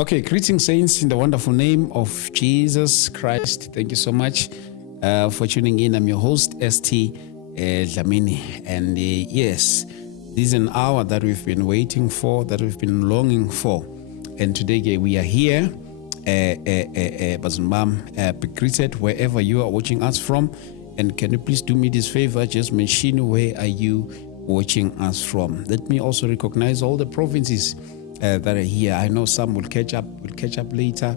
Okay, greetings, saints, in the wonderful name of Jesus Christ. Thank you so much for tuning in. I'm your host, St. Dlamini. And yes, this is an hour that we've been waiting for, that we've been longing for. And today we are here. Be greeted wherever you are watching us from. And can you please do me this favor? Just mention where are you watching us from. Let me also recognize all the provinces that are here. I know some will catch up later.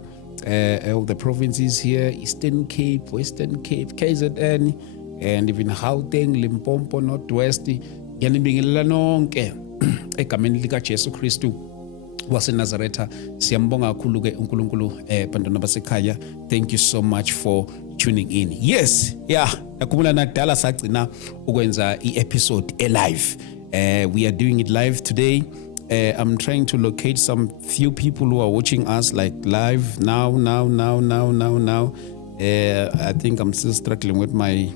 All the provinces here: Eastern Cape, Western Cape, KZN, and even Gauteng, Limpopo, Northwest. Ngiyanibingelela nonke egameni lika Jesu Kristu waseNazaretha. Siyambonga kakhulu ke uNkulunkulu bantwana basekhaya. Thank you so much for tuning in. Yes, nakubona nadala sagcina ukwenza i-episode live. We are doing it live today. I'm trying to locate some few people who are watching us like live now. I think I'm still struggling with my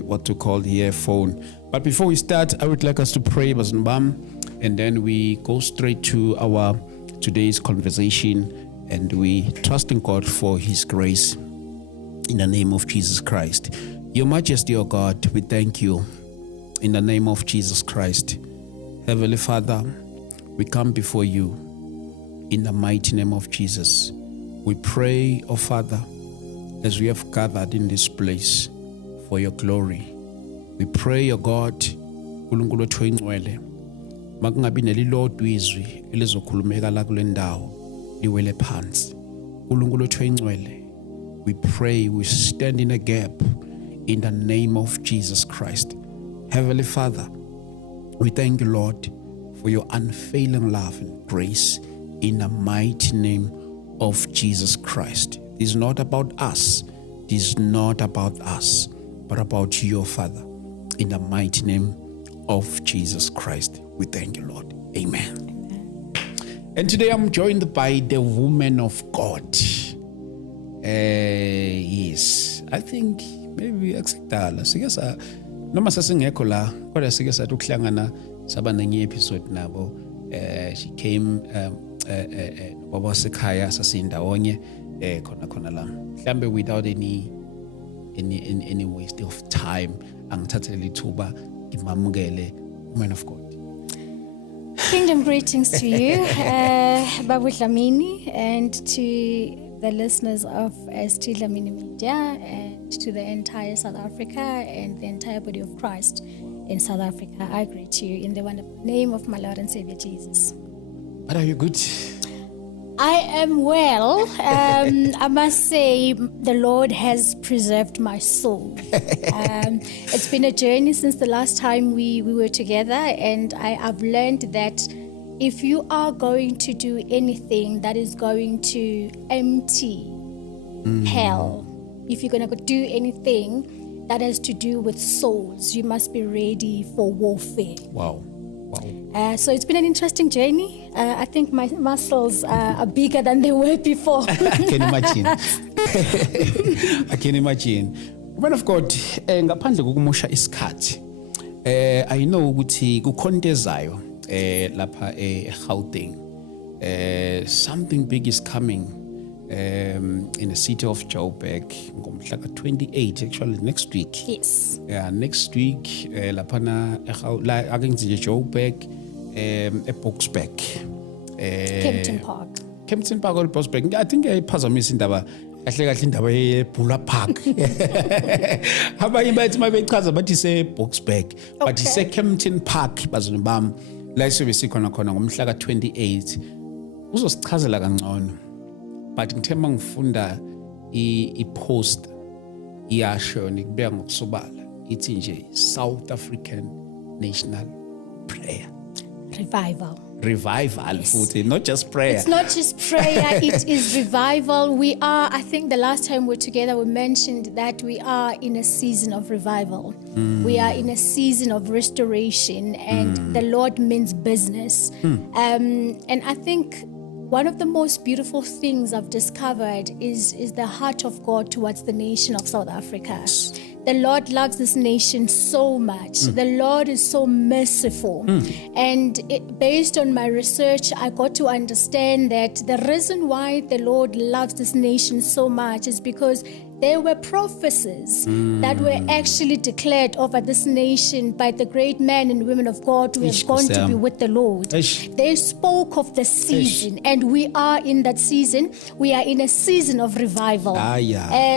what to call here phone. But before we start, I would like us to pray, Bazimbam, and then we go straight to our today's conversation, and we trust in God for His grace in the name of Jesus Christ. Your Majesty, O God, we thank you in the name of Jesus Christ. Heavenly Father, we come before you in the mighty name of Jesus. We pray, O Father, as we have gathered in this place for your glory. We pray, O God, uNkulunkulu wethu oyingcwele, makungabi nelilodwa izwi elizokhulumeka la kule ndawo liwele phansi. uNkulunkulu wethu oyingcwele, we pray, we stand in a gap in the name of Jesus Christ. Heavenly Father, we thank you, Lord, for your unfailing love and grace in the mighty name of Jesus Christ. This is not about us. This is not about us, but about you, Father, in the mighty name of Jesus Christ. We thank you, Lord. Amen. And today I'm joined by the woman of God. Yes, I think maybe akudala sike noma sasingekho la kodwa sike sathi ukuhlangana saba nenye episode nabo. She came baba wasekhaya sasindawonye khona la mhlambe without any waste of time angithathele ithuba ngimamukele woman of God. Kingdom greetings to you, Babu Dlamini, and to the listeners of St. Dlamini Media, and to the entire South Africa and the entire body of Christ in South Africa. I greet you in the wonderful name of my Lord and Savior Jesus. But are you good? I am well. I must say the Lord has preserved my soul. It's been a journey since the last time we were together, and I've learned that if you are going to do anything that is going to empty hell, if you're going to do anything that has to do with souls, you must be ready for warfare. Wow. So it's been an interesting journey. I think my muscles are bigger than they were before. I can imagine. Woman of God, ngaphandle kokumusha iskhath, I know ukuthi kukhonto ezayo lapha eGauteng. Something big is coming in the city of Joburg ngomhla ka-28, actually next week. Yes. Yeah, next week laphana ake ngithi Joburg eBoksburg. Kempton Park or Boksburg. I think iphazamisa indaba kahle indaba yeBhula Park. Abanye bathi mabechaza bathi seBoksburg, but ise Kempton Park bazona bam la sibe sikhona ngomhla ka-28. Uzosichazela kangcono. But ngithemba ngifunda i-post iyasho nikubeka ngokusobala ithi nje South African National Prayer Revival. Yes. Not just prayer. It's not just prayer, it is revival. We are, I think the last time we were together, we mentioned that we are in a season of revival. We are in a season of restoration, and the Lord means business. And I think one of the most beautiful things I've discovered is the heart of God towards the nation of South Africa. the Lord loves this nation so much. The Lord is so merciful. And based on my research, I got to understand that the reason why the Lord loves this nation so much is because there were prophecies that were actually declared over this nation by the great men and women of God who have gone to be with the Lord. They spoke of the season, and we are in that season. We are in a season of revival.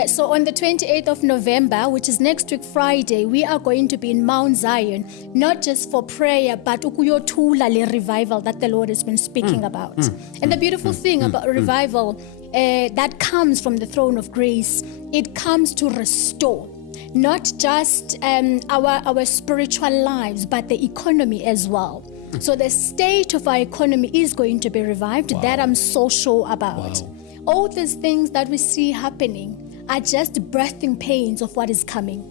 So on the 28th of November, which is next week Friday, we are going to be in Mount Zion, not just for prayer, but ukuyothula le revival that the Lord has been speaking about. And the beautiful thing about revival that comes from the throne of grace, it comes to restore not just our spiritual lives, but the economy as well. So the state of our economy is going to be revived. That I'm so sure about. All these things that we see happening are just birthing pains of what is coming.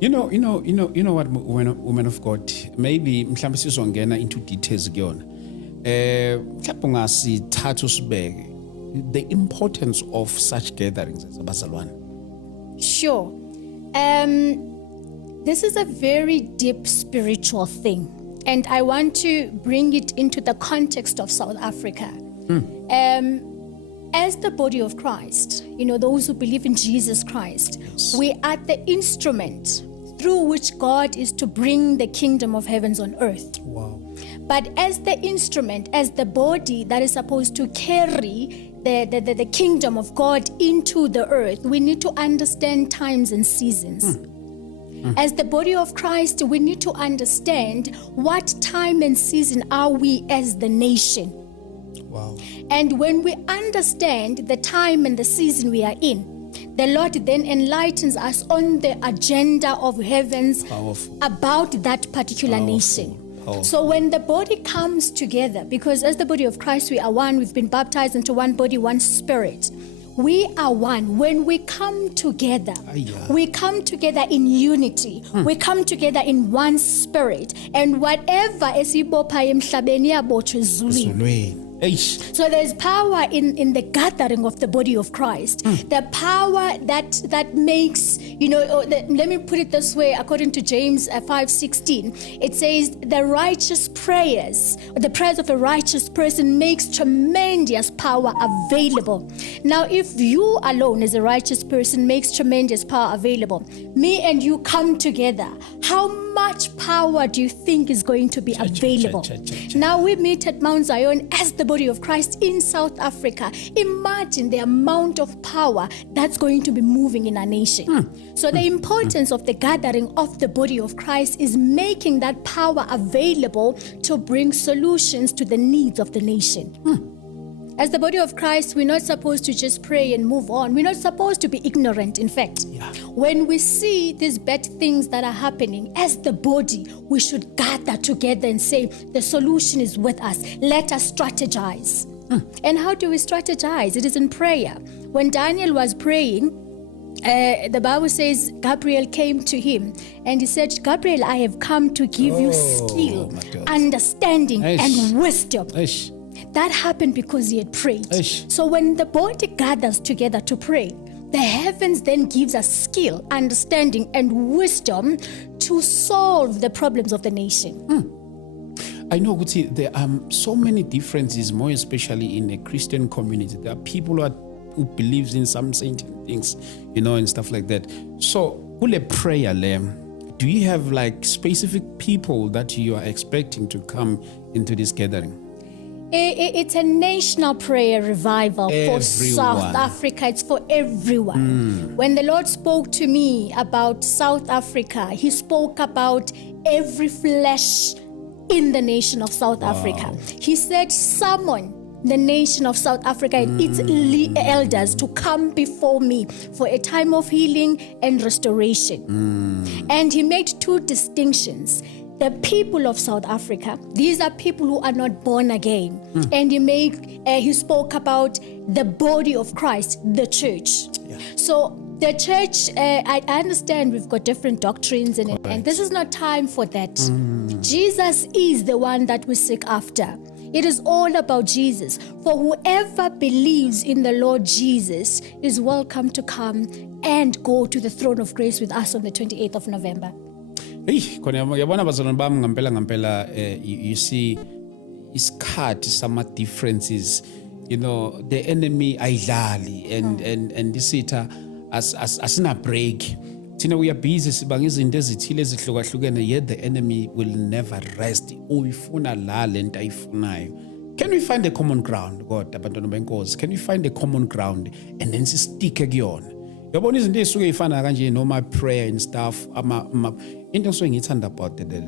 You know what, women of God, maybe mhlawumbe sizongena into details kuyona. Mhlawumbe ngasithatha usibeke the importance of such gatherings as abazalwane. Sure. This is a very deep spiritual thing, and I want to bring it into the context of South Africa. As the body of Christ, those who believe in Jesus Christ, we are the instrument through which God is to bring the kingdom of heavens on earth. But as the instrument, as the body that is supposed to carry the kingdom of God into the earth, we need to understand times and seasons. As the body of Christ, we need to understand what time and season are we as the nation. And when we understand the time and the season we are in, the Lord then enlightens us on the agenda of heavens about that particular nation. So when the body comes together, because as the body of Christ we are one, we've been baptized into one body, one spirit. We are one. When we come together, we come together in unity. We come together in one spirit. And whatever esibopha emhlabeni yabotshwe ezulwini. So there's power in the gathering of the body of Christ. The power that makes, let me put it this way, according to James 5:16, it says the righteous prayers, the prayers of a righteous person makes tremendous power available. Now, if you alone as a righteous person makes tremendous power available, me and you come together, how much power do you think is going to be available? Now we meet at Mount Zion as the body of Christ in South Africa. Imagine the amount of power that's going to be moving in our nation. So the importance of the gathering of the body of Christ is making that power available to bring solutions to the needs of the nation. As the body of Christ, we're not supposed to just pray and move on. We're not supposed to be ignorant, in fact. When we see these bad things that are happening, as the body, we should gather together and say, the solution is with us. Let us strategize. And how do we strategize? It is in prayer. When Daniel was praying, the Bible says Gabriel came to him and he said, Gabriel, I have come to give you skill, understanding, and wisdom. That happened because he had prayed. So when the body gathers together to pray, the heavens then gives us skill, understanding, and wisdom to solve the problems of the nation. I know, Guti, there are so many differences, more especially in the Christian community. There are people who believes in some certain things, and stuff like that. So, ule prayer, do you have like specific people that you are expecting to come into this gathering? It's a national prayer revival for South Africa. It's for everyone. When the Lord spoke to me about South Africa, He spoke about every flesh in the nation of South Africa. He said, summon the nation of South Africa and its elders to come before me for a time of healing and restoration. And He made two distinctions. The people of South Africa, these are people who are not born again. And he spoke about the body of Christ, the church. So the church, I understand we've got different doctrines and this is not time for that. Jesus is the one that we seek after. It is all about Jesus. For whoever believes in the Lord Jesus is welcome to come and go to the throne of grace with us on the 28th of November. Hey, khona yabona bazalwane bami ngampela you see skhath some differences, you know, the enemy ayidlali and isitha asina break. Thina we are busy sibanga izinto ezithile ezihlukahlukene, yet the enemy will never rest. Uyifuna la lento ayifunayo. Can we find a common ground, God, abantwana benkosi? Can we find a common ground and then stick kuyona? Yabona izinto ezisuke ifana kanje noma prayer and stuff into so ngithanda about the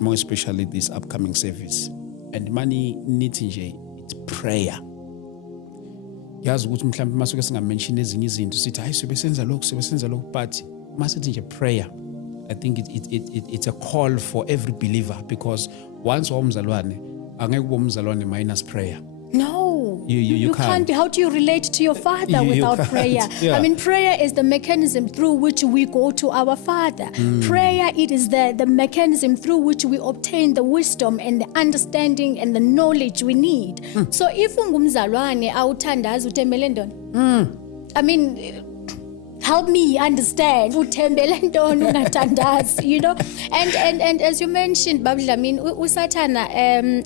more especially this upcoming service and money nithi nje it's prayer. Yazi ukuthi mhlawumbe masuke singamention ezinye izinto sithi hayi sobesenza lokhu but masithi nje prayer. I think it's a call for every believer, because once wawumzalwane angeke ube umzalwane minus prayer. No, you can't. How do you relate to your Father without prayer? Yeah. I mean, prayer is the mechanism through which we go to our Father. Prayer, it is the mechanism through which we obtain the wisdom and the understanding and the knowledge we need. So if ungumzalwane awuthandaza uthembele ntoni? I mean, help me understand uthembele ntoni ungathandazi, you know? And as you mentioned, Babla, I mean, usathana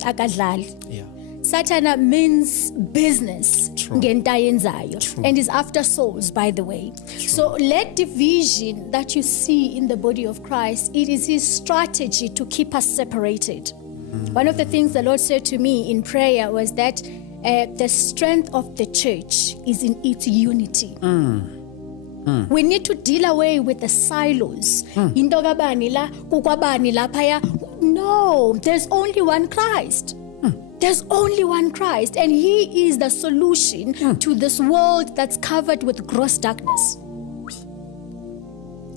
akadlali. Yeah. Satana means business, ngento ayenzayo, and is after souls, by the way. So let division that you see in the body of Christ, it is his strategy to keep us separated. One of the things the Lord said to me in prayer was that the strength of the church is in its unity. We need to deal away with the silos. Into kabani la, kukwabani laphaya. No, there's only one Christ. There's only one Christ, and he is the solution to this world that's covered with gross darkness.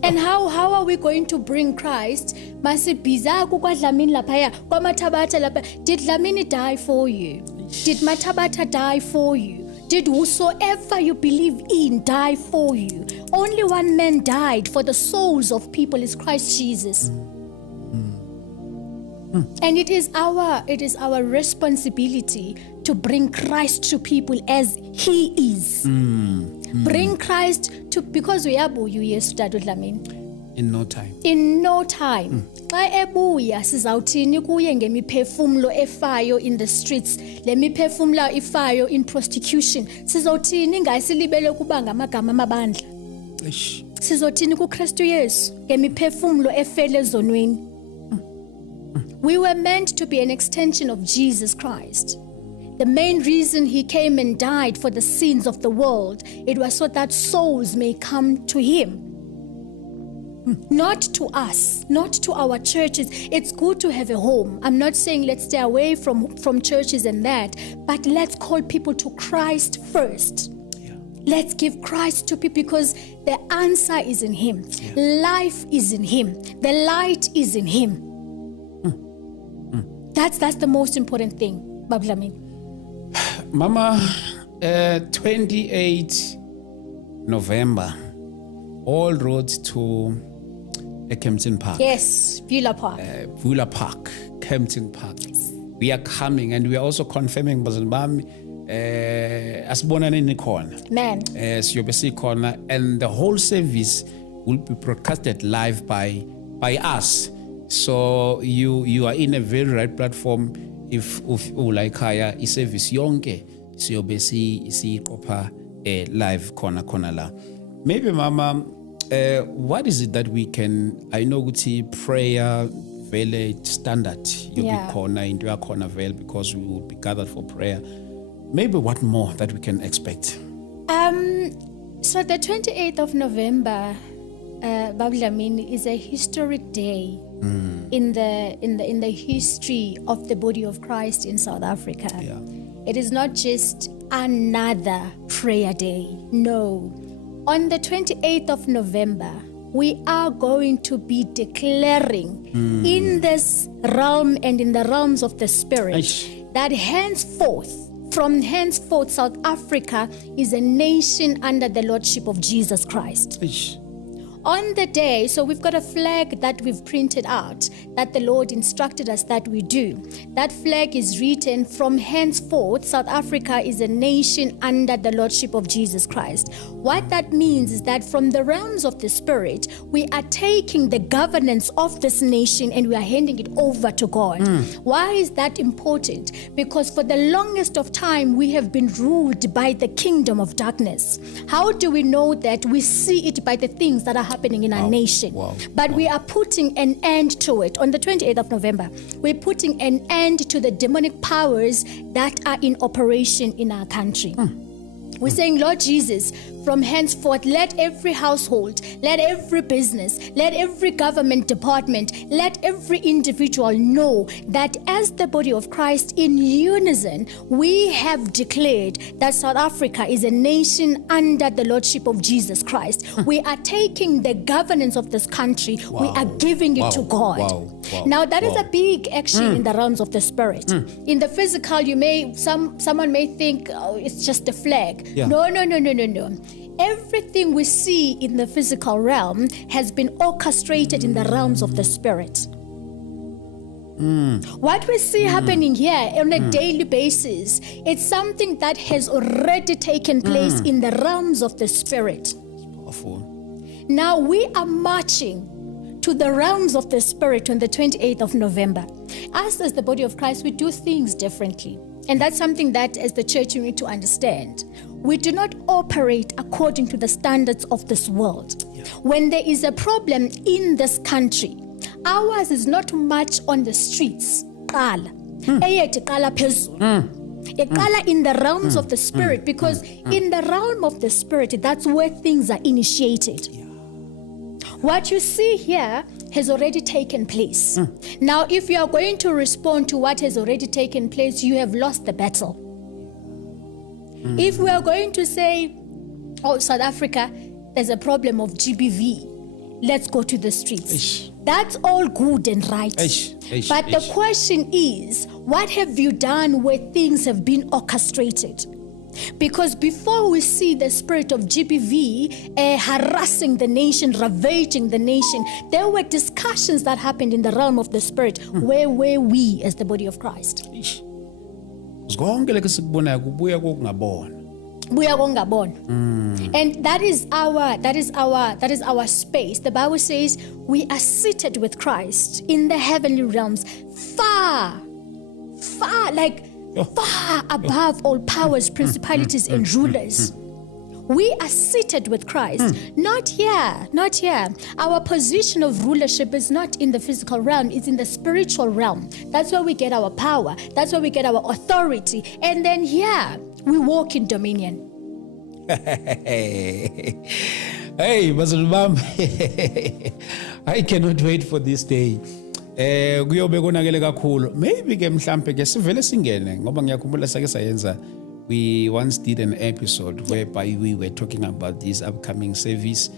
And how are we going to bring Christ? Masibhiza kukwadlamini laphaya, kwamathabatha lapha. Did Dlamini die for you? Did Mathabatha die for you? Did whosoever you believe in die for you? Only one man died for the souls of people, is Christ Jesus. And it is our responsibility to bring Christ to people as he is. Bring Christ to, because we are yes in no time. In no time. Xa ebuya sizawuthini kuye ngemiphefumulo efayo in the streets, lemiphefumulo ifayo in prostitution. Sizawuthini ngayisilibele kuba ngamagama amabandla. Sizothini kuKristu Yesu ngemiphefumulo efele ezonweni. We were meant to be an extension of Jesus Christ. The main reason he came and died for the sins of the world, it was so that souls may come to him. Not to us, not to our churches. It's good to have a home. I'm not saying let's stay away from churches and that, but let's call people to Christ first. Yeah. Let's give Christ to people, because the answer is in him. Yeah. Life is in him. The light is in him. That's the most important thing, Bablamin. Mama, 28 November, all roads to Kempton Park. Yes, Villa Park. Villa Park, Kempton Park. Yes. We are coming, and we are also confirming, Bazanbam, asibonane nikhona. Man. Siyobe sikhona, and the whole service will be broadcasted live by us. So you are in a very right platform. If like haya service yonke siyobe siqopha live khona la. Maybe Mama, what is it that we can, I know ukuthi prayer vele standard you'll be khona into yakhona vele, because we will be gathered for prayer. Maybe what more that we can expect? So the 28th of November, Bablamini, is a historic day in the history of the body of Christ in South Africa. Yeah. It is not just another prayer day. No. On the 28th of November, we are going to be declaring in this realm and in the realms of the Spirit that from henceforth, South Africa is a nation under the Lordship of Jesus Christ. on the day, so we've got a flag that we've printed out that the Lord instructed us that we do. That flag is written, from henceforth, South Africa is a nation under the Lordship of Jesus Christ. What that means is that from the realms of the Spirit, we are taking the governance of this nation and we are handing it over to God. Why is that important? Because for the longest of time, we have been ruled by the kingdom of darkness. How do we know that? We see it by the things that are happening in our nation. But we are putting an end to it. On the 28th of November, we're putting an end to the demonic powers that are in operation in our country. We're saying, Lord Jesus, from henceforth, let every household, let every business, let every government department, let every individual know that as the body of Christ in unison, we have declared that South Africa is a nation under the Lordship of Jesus Christ. We are taking the governance of this country, we are giving it to God. Now that is a big action in the realms of the Spirit. In the physical, someone may think, oh, it's just a flag. No. Everything we see in the physical realm has been orchestrated in the realms of the Spirit. What we see happening here on a daily basis, it's something that has already taken place in the realms of the Spirit. Powerful. Now we are marching to the realms of the Spirit on the 28th of November. Us as the body of Christ, we do things differently. And that's something that as the church you need to understand. We do not operate according to the standards of this world. When there is a problem in this country, ours is not much on the streets. In the realms of the Spirit, because in the realm of the Spirit, that's where things are initiated. What you see here has already taken place. Now, if you are going to respond to what has already taken place, you have lost the battle. If we are going to say, oh, South Africa, there's a problem of GBV, let's go to the streets. That's all good and right. But the question is, what have you done where things have been orchestrated? Because before we see the spirit of GBV harassing the nation, ravaging the nation, there were discussions that happened in the realm of the Spirit. Where were we as the body of Christ? And that is our space. The Bible says we are seated with Christ in the heavenly realms, far above all powers, principalities, and rulers. We are seated with Christ. Not here. Our position of rulership is not in the physical realm, it's in the spiritual realm. That's where we get our power. That's where we get our authority. And then here, we walk in dominion. Hey, Bazalubam, I cannot wait for this day. Kuyobe konakele kakhulu. Maybe ke mhlambe ke sivele singene ngoba ngiyakhumbula sake sayenza. We once did an episode whereby we were talking about this upcoming service,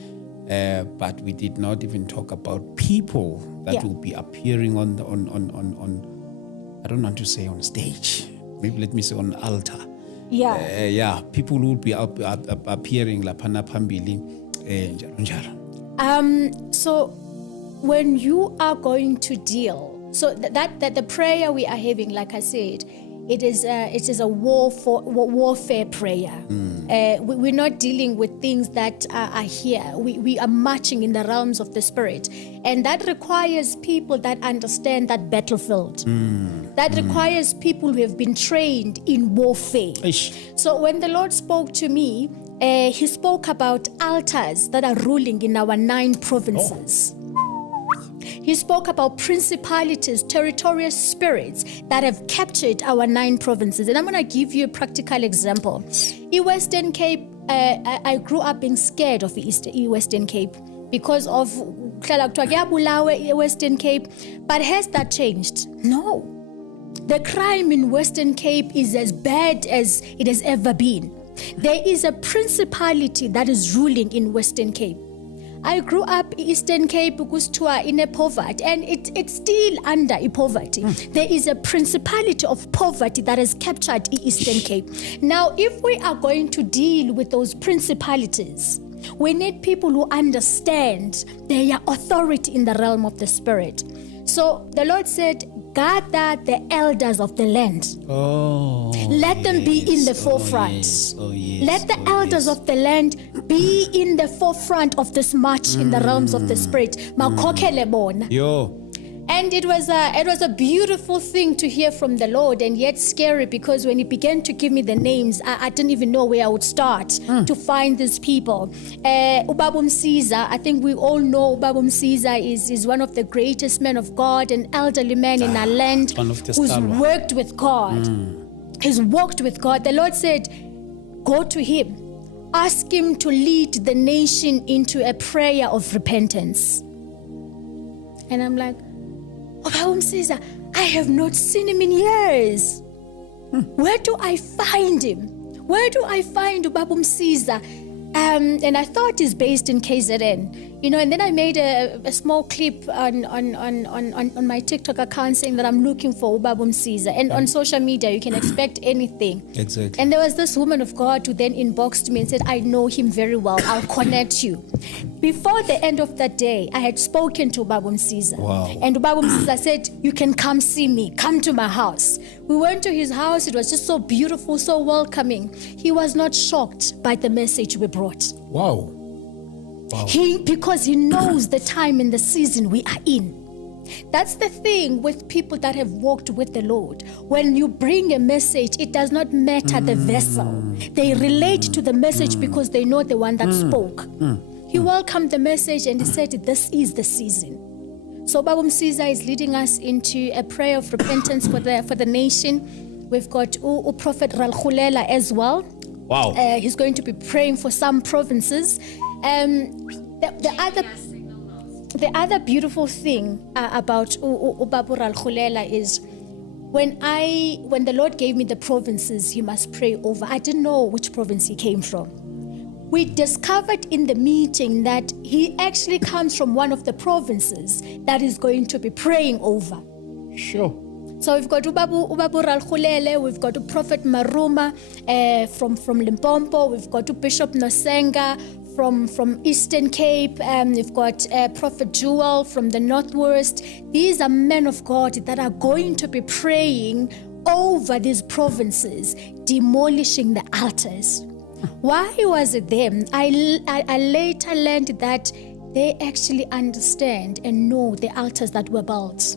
but we did not even talk about people that will be appearing on I don't want to say on stage. Maybe let me say on altar. People will be appearing lapana phambili njalo. So when you are going to deal, so that the prayer we are having, like I said, it is a warfare prayer. We're not dealing with things that are here. We are marching in the realms of the Spirit, and that requires people that understand that battlefield. That requires people who have been trained in warfare. So when the Lord spoke to me, He spoke about altars that are ruling in our 9 provinces. He spoke about principalities, territorial spirits that have captured our 9 provinces. And I'm going to give you a practical example. In Western Cape, I grew up being scared of Western Cape because of Western Cape. But has that changed? No. The crime in Western Cape is as bad as it has ever been. There is a principality that is ruling in Western Cape. I grew up in Eastern Cape in a poverty, and it's still under a poverty. There is a principality of poverty that has captured Eastern Cape. Now, if we are going to deal with those principalities, We need people who understand their authority in the realm of the spirit. So the Lord said, gather the elders of the land. Let them be in the forefront. Let the elders of the land be in the forefront of this march in the realms of the spirit. And it was a beautiful thing to hear from the Lord, and yet scary, because when He began to give me the names, I didn't even know where I would start to find these people. Ubaba Msiza, I think we all know Ubaba Msiza is one of the greatest men of God, an elderly man in our land who's worked with God. He's walked with God. The Lord said, go to him. Ask him to lead the nation into a prayer of repentance. And I'm like, Ubaba Msiza, I have not seen him in years. Where do I find him? Where do I find Ubaba Msiza? And I thought he's based in KZN. And then I made a small clip on my TikTok account saying that I'm looking for Ubaba Msiza. And on social media, you can expect anything. Exactly. And there was this woman of God who then inboxed me and said, I know him very well. I'll connect you. Before the end of that day, I had spoken to Ubaba Msiza. Wow. And Ubaba Msiza said, you can come see me. Come to my house. We went to his house. It was just so beautiful, so welcoming. He was not shocked by the message we brought. Wow. Because he knows the time and the season we are in. That's the thing with people that have walked with the Lord. When you bring a message, it does not matter the vessel. They relate to the message because they know the one that spoke. He welcomed the message and he said, this is the season. So Ubaba Msiza is leading us into a prayer of repentance for the nation. We've got Prophet Ralkhulela as well. Wow. He's going to be praying for some provinces. The other beautiful thing about Ubaba Ralkhulela is when the Lord gave me the provinces he must pray over, I didn't know which province he came from. We discovered in the meeting that he actually comes from one of the provinces that is going to be praying over. Sure. So we've got Ubaba Ralkhulela, we've got Prophet Maruma from Limpopo, we've got Bishop Nosenga from Eastern Cape, we've got Prophet Jewel from the Northwest. These are men of God that are going to be praying over these provinces, demolishing the altars. Why was it them? I later learned that they actually understand and know the altars that were built.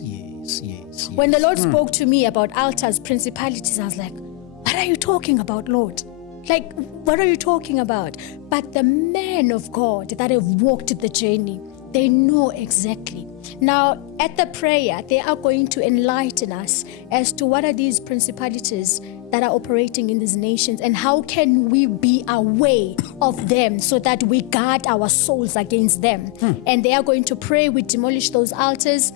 Yes. When the Lord spoke to me about altars, principalities, I was like, what are you talking about, Lord? Like, what are you talking about? But the men of God that have walked the journey, they know exactly. Now, at the prayer, they are going to enlighten us as to what are these principalities that are operating in these nations and how can we be aware of them so that we guard our souls against them. And they are going to pray, we demolish those altars,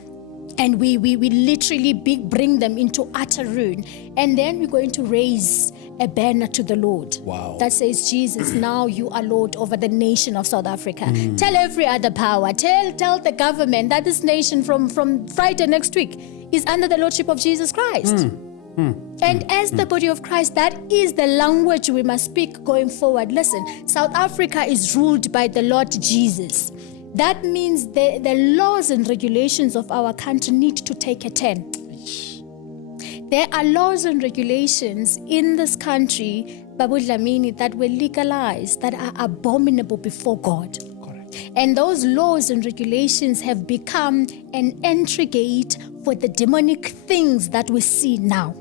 and we literally bring them into utter ruin. And then we're going to raise a banner to the Lord. Wow. That says, Jesus, now you are Lord over the nation of South Africa. Tell every other power, tell the government that this nation from Friday next week is under the Lordship of Jesus Christ. And as the body of Christ, that is the language we must speak going forward. Listen, South Africa is ruled by the Lord Jesus. That means the laws and regulations of our country need to take a turn. There are laws and regulations in this country, Babu Dlamini, that were legalized, that are abominable before God. Correct. And those laws and regulations have become an entry gate for the demonic things that we see now.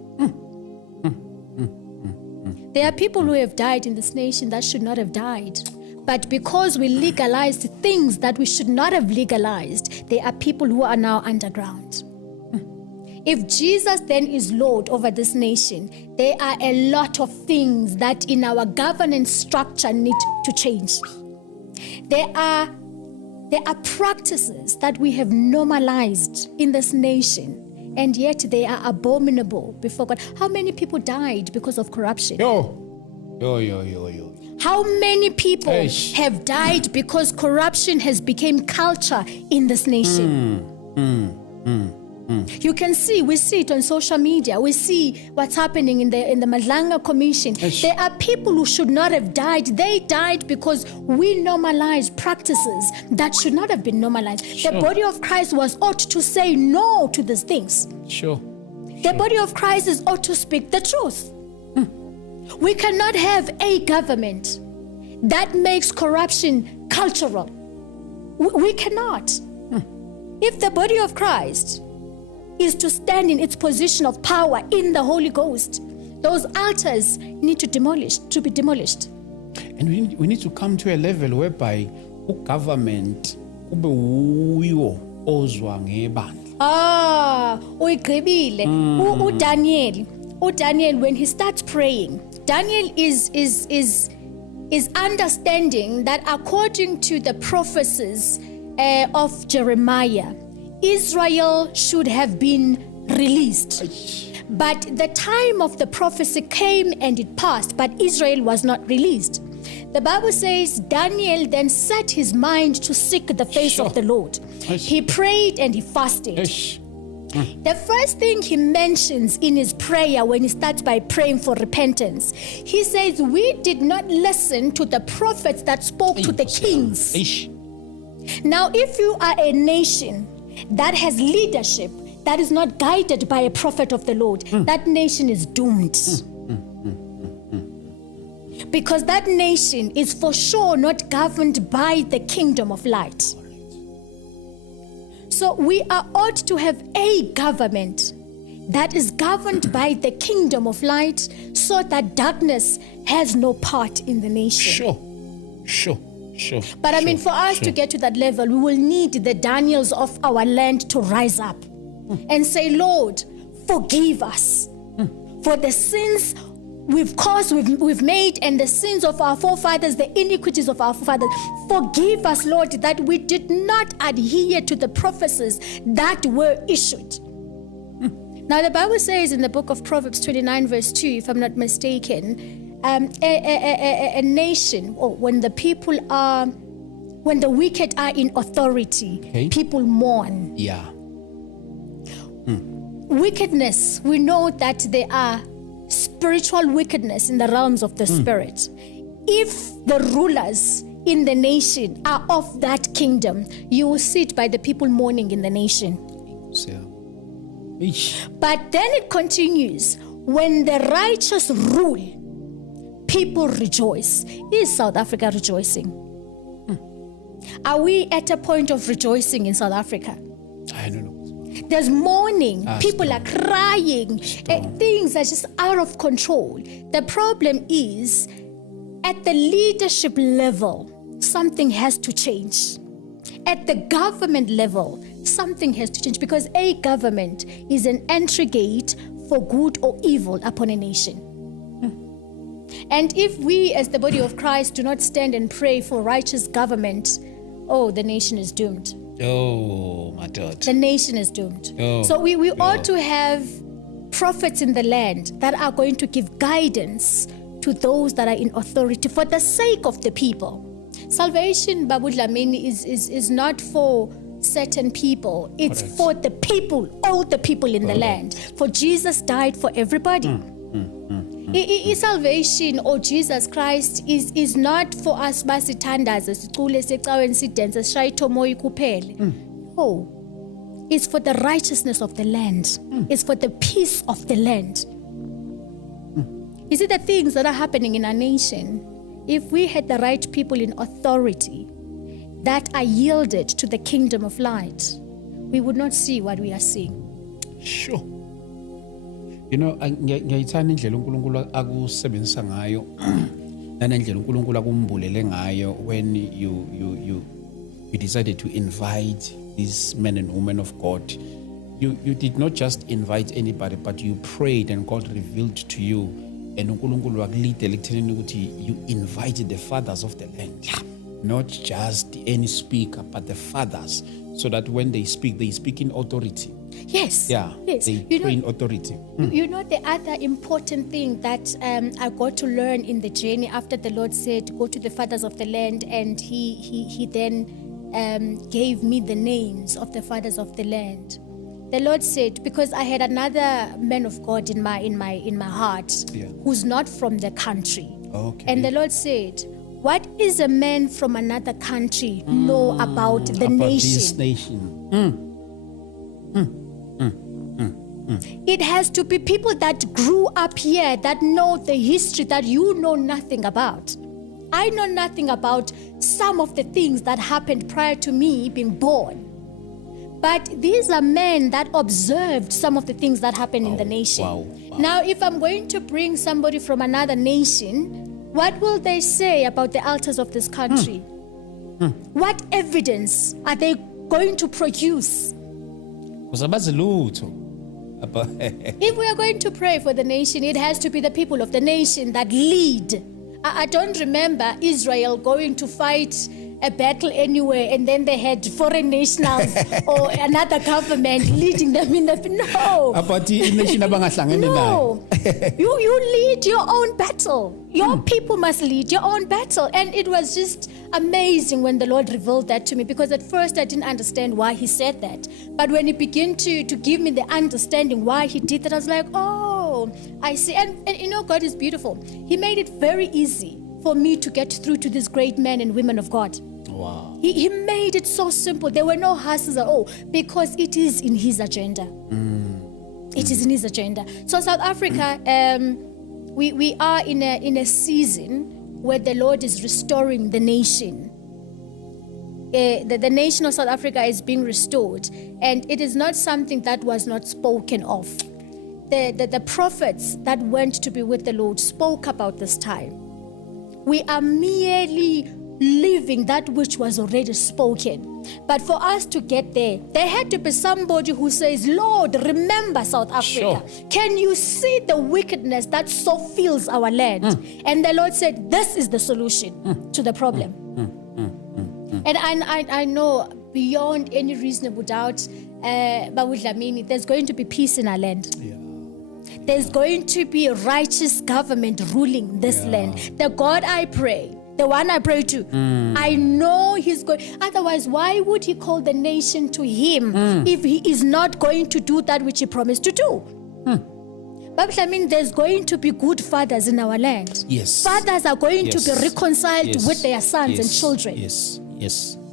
There are people who have died in this nation that should not have died. But because we legalized things that we should not have legalized, there are people who are now underground. If Jesus then is Lord over this nation, there are a lot of things that in our governance structure need to change. There are practices that we have normalized in this nation, and yet they are abominable before God. How many people died because of corruption? Yo. How many people have died because corruption has become culture in this nation? You can see, we see it on social media. We see what's happening in the Madlanga Commission. Yes. There are people who should not have died. They died because we normalized practices that should not have been normalized. Sure. The body of Christ was ought to say no to these things. Sure. The body of Christ is ought to speak the truth. We cannot have a government that makes corruption cultural. We cannot. If the body of Christ is to stand in its position of power in the Holy Ghost, those altars need to be demolished. And we need to come to a level whereby government kube uyo ozwa ngebandla. Uyigqibile. Daniel, when he starts praying, Daniel is understanding that according to the prophecies of Jeremiah, Israel should have been released. But the time of the prophecy came and it passed, but Israel was not released. The Bible says Daniel then set his mind to seek the face of the Lord. He prayed and he fasted. The first thing he mentions in his prayer when he starts by praying for repentance, he says, we did not listen to the prophets that spoke to the kings. Now, if you are a nation that has leadership that is not guided by a prophet of the Lord, that nation is doomed. Because that nation is for sure not governed by the kingdom of light. So we are ought to have a government that is governed by the kingdom of light, so that darkness has no part in the nation. Sure. But I mean, for us to get to that level, we will need the Daniels of our land to rise up and say, Lord, forgive us for the sins we've made, and the sins of our forefathers, the iniquities of our forefathers. Forgive us, Lord, that we did not adhere to the prophecies that were issued. Now, the Bible says in the book of Proverbs 29 verse 2, if I'm not mistaken, a nation, when the wicked are in authority, people mourn. Wickedness, we know that there are spiritual wickedness in the realms of the spirit. If the rulers in the nation are of that kingdom, you will see it by the people mourning in the nation. But then it continues, when the righteous rule, people rejoice. Is South Africa rejoicing? Are we at a point of rejoicing in South Africa? I don't know. There's mourning. People are crying. Things are just out of control. The problem is, at the leadership level, something has to change. At the government level, something has to change, because a government is an entry gate for good or evil upon a nation. And if we, as the body of Christ, do not stand and pray for righteous government, the nation is doomed. My God. The nation is doomed. So we ought to have prophets in the land that are going to give guidance to those that are in authority for the sake of the people. Salvation, Babu Dlamini, is not for certain people. It's for the people, all the people in the land. For Jesus died for everybody. Salvation, or Jesus Christ, is not for us basithandaze sicule secaweni sidense sishaye ithomoya kuphela. No, it's for the righteousness of the land. It's for the peace of the land. You see, the things that are happening in our nation, if we had the right people in authority that are yielded to the kingdom of light, we would not see what we are seeing. Sure. You know, ngiyayithanda indlela uNkulunkulu akusebenzisa ngayo nanendlela uNkulunkulu akumbulele ngayo when you decided to invite these men and women of God. You did not just invite anybody, but you prayed and God revealed to you, and uNkulunkulu wakulidela ekuthenini ukuthi you invited the fathers of the land. Not just any speaker, but the fathers, so that when they speak in authority. Yes. Yes. They pray in authority. You know, the other important thing that I got to learn in the journey after the Lord said, go to the fathers of the land, and he then gave me the names of the fathers of the land. the Lord said, because I had another man of God in my heart, who's not from the country. Okay. And the Lord said, what is a man from another country know about the nation? This nation. It has to be people that grew up here, that know the history that you know nothing about. I know nothing about some of the things that happened prior to me being born. But these are men that observed some of the things that happened in the nation. Wow. Now, if I'm going to bring somebody from another nation, what will they say about the altars of this country? What evidence are they going to produce? If we are going to pray for the nation, it has to be the people of the nation that lead. I don't remember Israel going to fight a battle anywhere and then they had foreign nationals or another government leading them in the... No. No. You lead your own battle. Your people must lead your own battle. And it was just amazing when the Lord revealed that to me, because at first I didn't understand why he said that. But when he began to give me the understanding why he did that, I was like, oh, I see. And you know, God is beautiful. He made it very easy for me to get through to these great men and women of God. Wow. He made it so simple. There were no hassles at all, because it is in his agenda. It is in his agenda. So South Africa, we are in a season where the Lord is restoring the nation. The nation of South Africa is being restored, and it is not something that was not spoken of. The prophets that went to be with the Lord spoke about this time. We are merely living that which was already spoken. But for us to get there had to be somebody who says, Lord, remember South Africa. Sure. Can you see the wickedness that so fills our land? And the Lord said, this is the solution to the problem. And I know beyond any reasonable doubt, there's going to be peace in our land. There's going to be a righteous government ruling this land. The God I pray, the one I pray to, I know he's going. Otherwise, why would he call the nation to him if he is not going to do that which he promised to do? But there's going to be good fathers in our land. Yes. Fathers are going to be reconciled with their sons and children. Yes.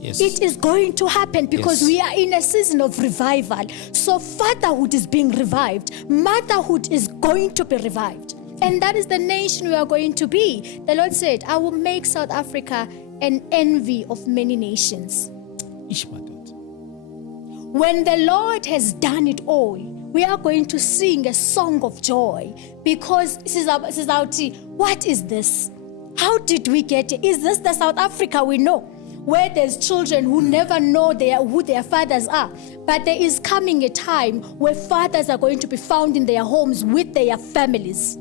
It is going to happen because we are in a season of revival. So fatherhood is being revived. Motherhood is going to be revived. And that is the nation we are going to be. The Lord said, I will make South Africa an envy of many nations. When the Lord has done it all, we are going to sing a song of joy, because what is this? How did we get here? Is this the South Africa we know, where there's children who never know who their fathers are? But there is coming a time where fathers are going to be found in their homes with their families.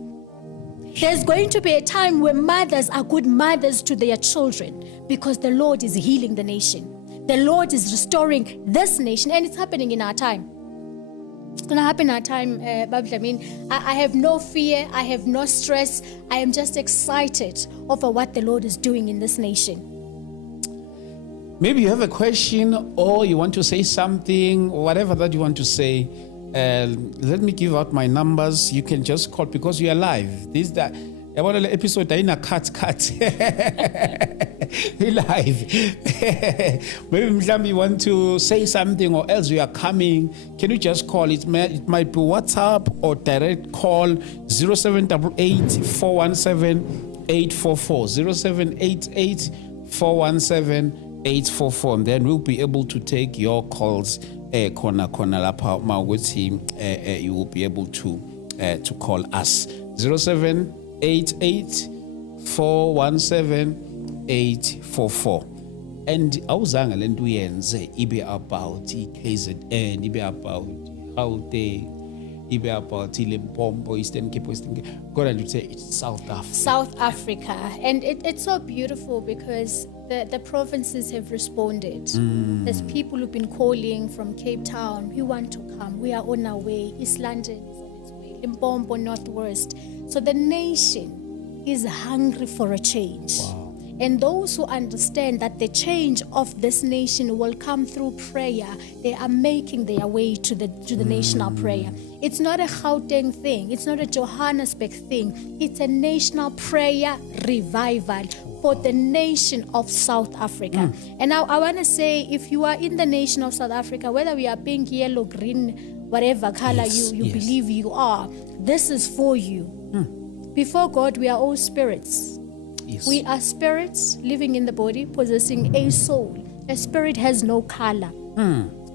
There's going to be a time where mothers are good mothers to their children, because the Lord is healing the nation. The Lord is restoring this nation, and it's happening in our time. It's going to happen in our time, I have no fear. I have no stress. I am just excited over what the Lord is doing in this nation. Maybe you have a question, or you want to say something, whatever that you want to say. Let me give out my numbers. You can just call, because we are live. This is the episode in a cut. We live. Maybe you want to say something, or else we are coming. Can you just call? It might be WhatsApp or direct call 0788 417 844 0788 417 844, and then we'll be able to take your calls. You will be able to call us 0788 417 844. And awuzanga lento uyenze ibe about KZN, ibe about Gauteng, ibe about Limpopo, Eastern Cape, God, and you say it's South Africa. South Africa, and it's so beautiful because the provinces have responded. There's people who've been calling from Cape Town. We want to come. We are on our way. East London is on its way. Limpopo, Northwest. So the nation is hungry for a change. Wow. And those who understand that the change of this nation will come through prayer, they are making their way to the national prayer. It's not a Gauteng thing. It's not a Johannesburg thing. It's a national prayer revival for the nation of South Africa. And now I want to say, if you are in the nation of South Africa, whether we are pink, yellow, green, whatever color you believe you are, this is for you. Before God, we are all spirits. Yes. We are spirits living in the body, possessing a soul. A spirit has no color.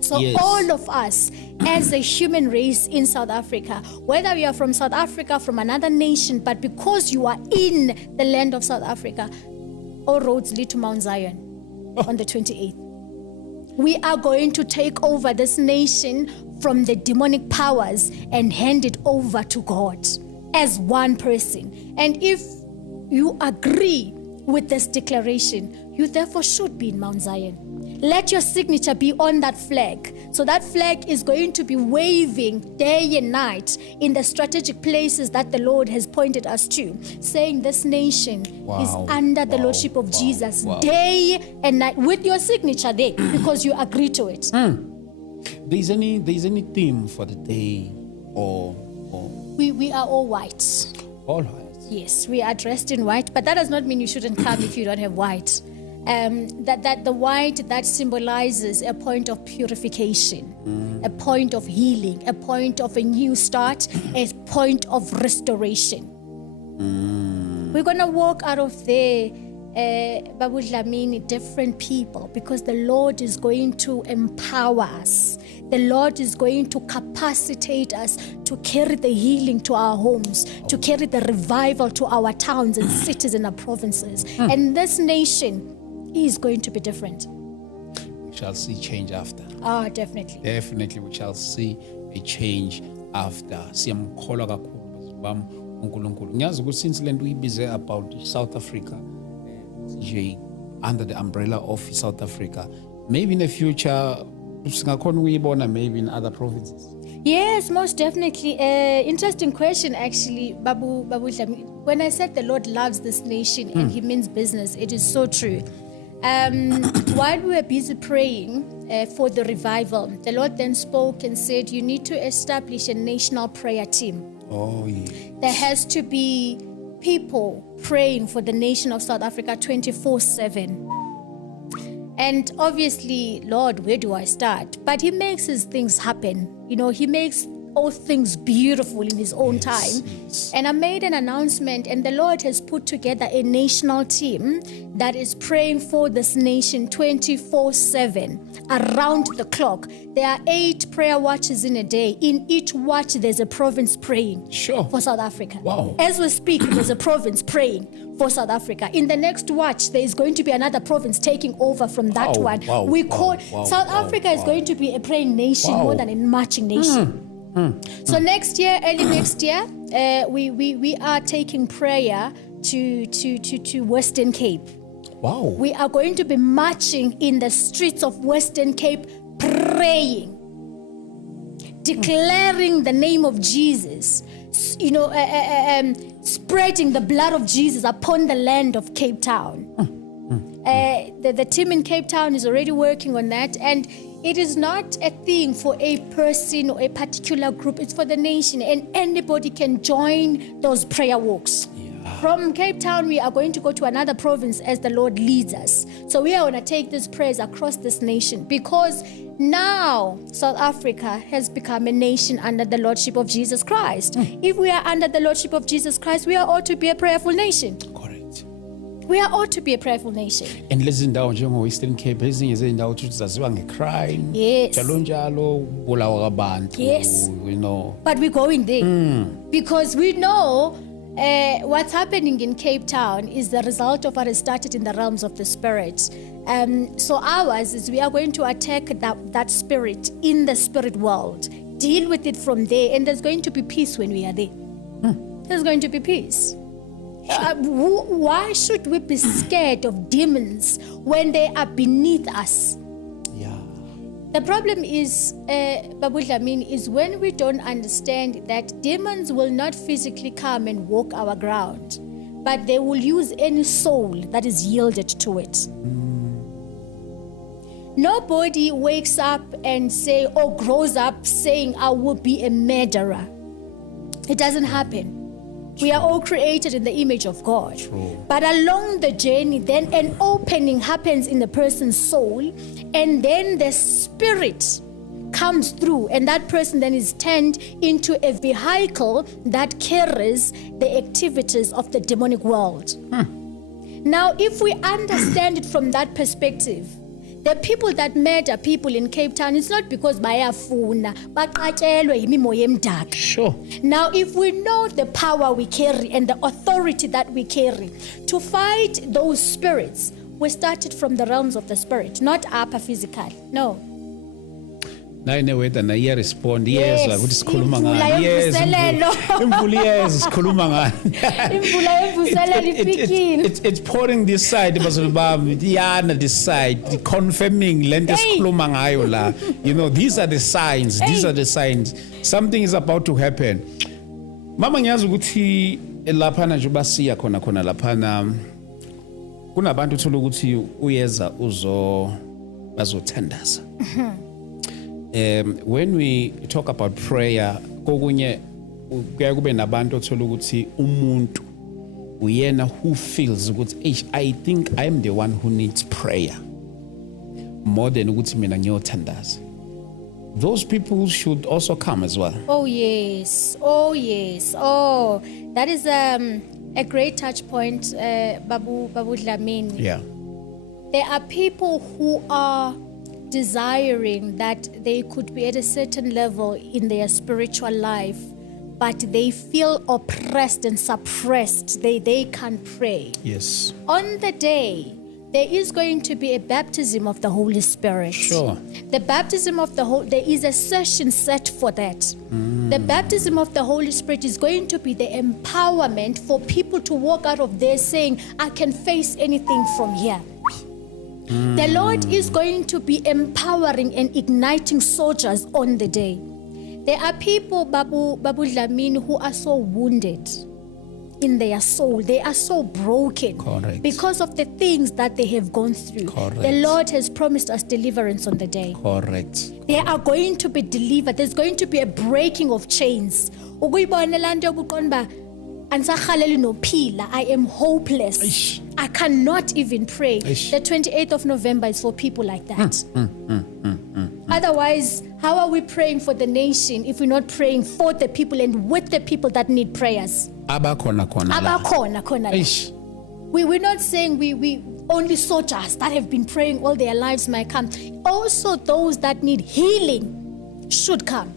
So all of us as a human race in South Africa, whether we are from South Africa, from another nation, but because you are in the land of South Africa, all roads lead to Mount Zion on the 28th. We are going to take over this nation from the demonic powers and hand it over to God as one person. And if you agree with this declaration, you therefore should be in Mount Zion. Let your signature be on that flag. So that flag is going to be waving day and night in the strategic places that the Lord has pointed us to, saying this nation is under the lordship of Jesus day and night, with your signature there because you agree to it. There's any theme for the day or we are all white. all white? Yes, we are dressed in white, but that does not mean you shouldn't come if you don't have white. That the white that symbolizes a point of purification, a point of healing, a point of a new start, a point of restoration. We're going to walk out of there, Babu Dlamini, different people, because the Lord is going to empower us. The Lord is going to capacitate us to carry the healing to our homes, to carry the revival to our towns and cities and our provinces. And this nation is going to be different. We shall see change after. Definitely. Definitely we shall see a change after. Siyamkholwa kakhulu bam uNkulunkulu. Ngiyazi ukuthi since le nto uyibize about South Africa nje under the umbrella of South Africa, maybe in the future singakhona ukuyibona maybe in other provinces. Yes, most definitely. Interesting question, actually, Babu Dlamini. When I said the Lord loves this nation and He means business, it is so true. While we were busy praying for the revival, the Lord then spoke and said, you need to establish a national prayer team. Oh, yeah. There has to be people praying for the nation of South Africa 24/7. And obviously, Lord, where do I start? But He makes His things happen. You know, He makes all things beautiful in His own time. Yes. And I made an announcement, and the Lord has put together a national team that is praying for this nation 24/7, around the clock. There are 8 prayer watches in a day. In each watch, there's a province praying for South Africa. Wow. As we speak, there's a province praying for South Africa. In the next watch, there is going to be another province taking over from that one. South Africa is going to be a praying nation more than a marching nation. So next year, early next year, we are taking prayer to Western Cape. Wow. We are going to be marching in the streets of Western Cape, praying, declaring the name of Jesus, you know, spreading the blood of Jesus upon the land of Cape Town. The team in Cape Town is already working on that, and it is not a thing for a person or a particular group. It's for the nation, and anybody can join those prayer walks. From Cape Town, we are going to go to another province as the Lord leads us. So we are going to take these prayers across this nation, because now South Africa has become a nation under the Lordship of Jesus Christ. If we are under the Lordship of Jesus Christ, we are ought to be a prayerful nation. Correct. We are ought to be a prayerful nation. And lezi ndawo njengo-Western Cape ezinye zey'ndawo ukuthi zaziwa nge-crime. Yes. Njalo ukubulawa kwabantu. Yes. We know. But we're going there because we know what's happening in Cape Town is the result of what has started in the realms of the spirit. So ours is we are going to attack that spirit in the spirit world, deal with it from there, and there's going to be peace when we are there. There's going to be peace. Why should we be scared of demons when they are beneath us? The problem is, Babu Dlamini, is when we don't understand that demons will not physically come and walk our ground, but they will use any soul that is yielded to it. Nobody wakes up and or grows up saying, I will be a murderer. It doesn't happen. We are all created in the image of God. True. But along the journey, then an opening happens in the person's soul, and then the spirit comes through, and that person then is turned into a vehicle that carries the activities of the demonic world. Now, if we understand it from that perspective, the people that murder people in Cape Town, it's not because bayafuna, baqatshelwe yimimoya emdaka. Sure. Now, if we know the power we carry and the authority that we carry to fight those spirits, we started from the realms of the spirit, not upper physical. No. Whether na iya respond yes ukuthi sikhuluma ngani yes IMvuselelo sikhuluma ngani IMvuselelo it's pouring this side yana this side confirming lento sikhuluma ngayo la, you know, these are the signs, something is about to happen. Mama ngiyazi ukuthi laphana nje basiya khona laphana kunabantu uthola ukuthi uyeza bazothandaza. When we talk about prayer, kokunye kuya kube nabantu othola ukuthi umuntu uyena who feels ukuthi I think I am the one who needs prayer more than ukuthi mina ngiyothandaza. Those people should also come as well. Oh yes. Oh, that is a great touch point, Babu Dlamini. Yeah. There are people who are desiring that they could be at a certain level in their spiritual life, but they feel oppressed and suppressed. They can't pray. Yes. On the day, there is going to be a baptism of the Holy Spirit. Sure. The baptism of there is a session set for that. The baptism of the Holy Spirit is going to be the empowerment for people to walk out of there saying, I can face anything from here. The Lord is going to be empowering and igniting soldiers on the day. There are people, Babu Dlamini, who are so wounded in their soul. They are so broken. Correct. Because of the things that they have gone through. Correct. The Lord has promised us deliverance on the day. Correct. They are going to be delivered. There's going to be a breaking of chains. I am hopeless. Eish. I cannot even pray. Eish. The 28th of November is for people like that. Otherwise, how are we praying for the nation if we're not praying for the people and with the people that need prayers? Abakhona la. Eish. We're not saying we only soldiers that have been praying all their lives might come. Also those that need healing should come.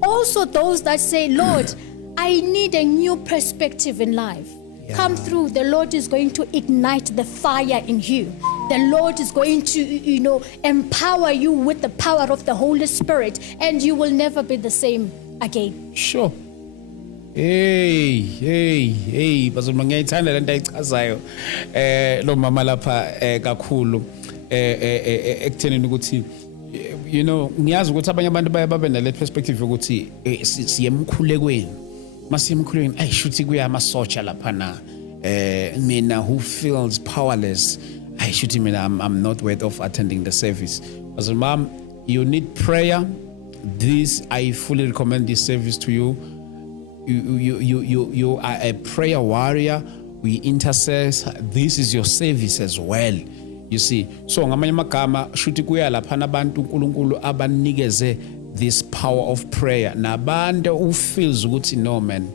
Also those that say, Lord, I need a new perspective in life. Yeah. Come through. The Lord is going to ignite the fire in you. The Lord is going to, empower you with the power of the Holy Spirit, and you will never be the same again. Sure. Hey, bazoma ngiyayithanda lento ayichazayo lo mama lapha kakhulu ekuthenini ukuthi ngiyazi ukuthi abanye abantu babe nale perspective ukuthi siyemkhulekweni masiyemkhulekweni ayishuthi kuya amasotsha lapha na mina who feels powerless ayishuthi mina I'm not worth of attending the service. As a mom, you need prayer. I fully recommend this service to you. You are a prayer warrior. We intercess. This is your service as well. You see, so ngamanye amagama shuthi kuya lapha nabantu uNkulunkulu abanikeze this power of prayer. Nabantu who feels ukuthi no man,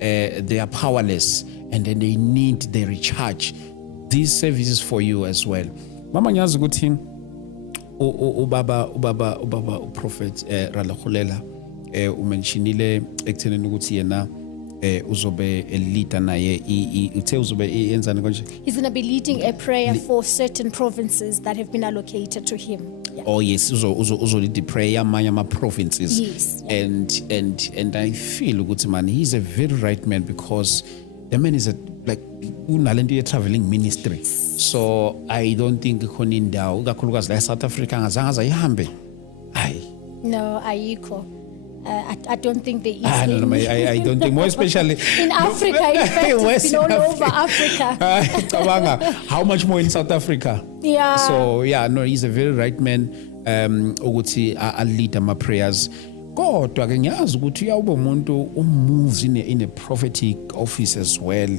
they are powerless and then they need the recharge. This service is for you as well. Mama ngiyazi ukuthi ubaba uProphet Ralekhulela umentionile ekuthenini ukuthi yena uzobe leader naye uthe uzobe enzani konje. He's going to be leading a prayer for certain provinces that have been allocated to him. Yeah. Oh yes, uzo lead the prayer amanye provinces. Yes. Yeah. And I feel ukuthi man, he's a very right man because the man is unalento traveling ministry. So I don't think khona indawo kakhulukazi la South Africa ngazange ayihambe. No, ayikho. I don't think there is. No, I don't think, more especially in Africa. In fact, it's been all over Africa. How much more in South Africa? Yeah. So no, he's a very right man. Ukuthi a lead my prayers. Kodwa ke ngiyazi ukuthi uyawuba umuntu moves in a prophetic office as well.